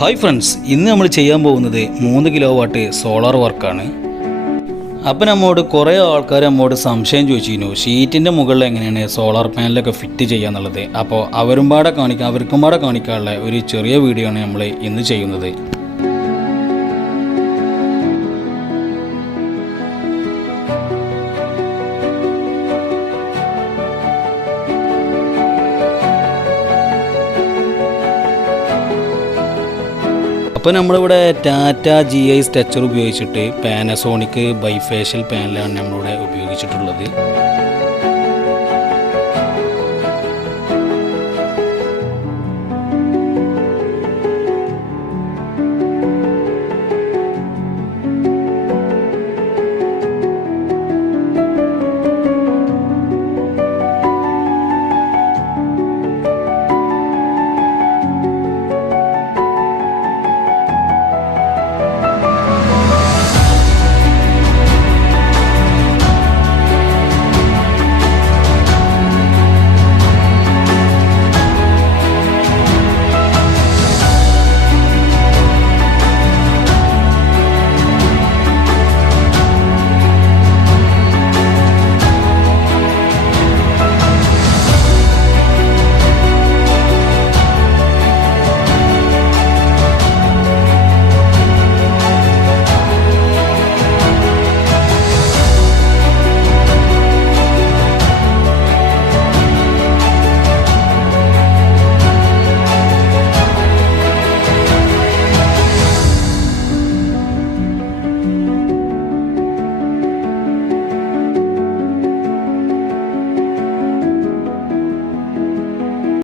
Hi friends, ഇന്ന് നമ്മൾ ചെയ്യാൻ പോകുന്നത് 3 കിലോ വാട്ട് സോളാർ വർക്കാണ്. അപ്പം നമ്മോട് കുറേ ആൾക്കാർ നമ്മോട് സംശയം ചോദിച്ചിരുന്നു, ഷീറ്റിൻ്റെ മുകളിൽ എങ്ങനെയാണ് സോളാർ പാനലൊക്കെ ഫിറ്റ് ചെയ്യുക എന്നുള്ളത്. അപ്പോൾ അവർക്കും പാടെ കാണിക്കാനുള്ള ഒരു ചെറിയ വീഡിയോ ആണ് നമ്മൾ ഇന്ന് ചെയ്യുന്നത്. അപ്പോൾ നമ്മളിവിടെ ടാറ്റ GI സ്ട്രെച്ചർ ഉപയോഗിച്ചിട്ട് പാനസോണിക് ബൈഫേഷ്യൽ പാനലാണ് നമ്മളിവിടെ ഉപയോഗിച്ചിട്ടുള്ളത്.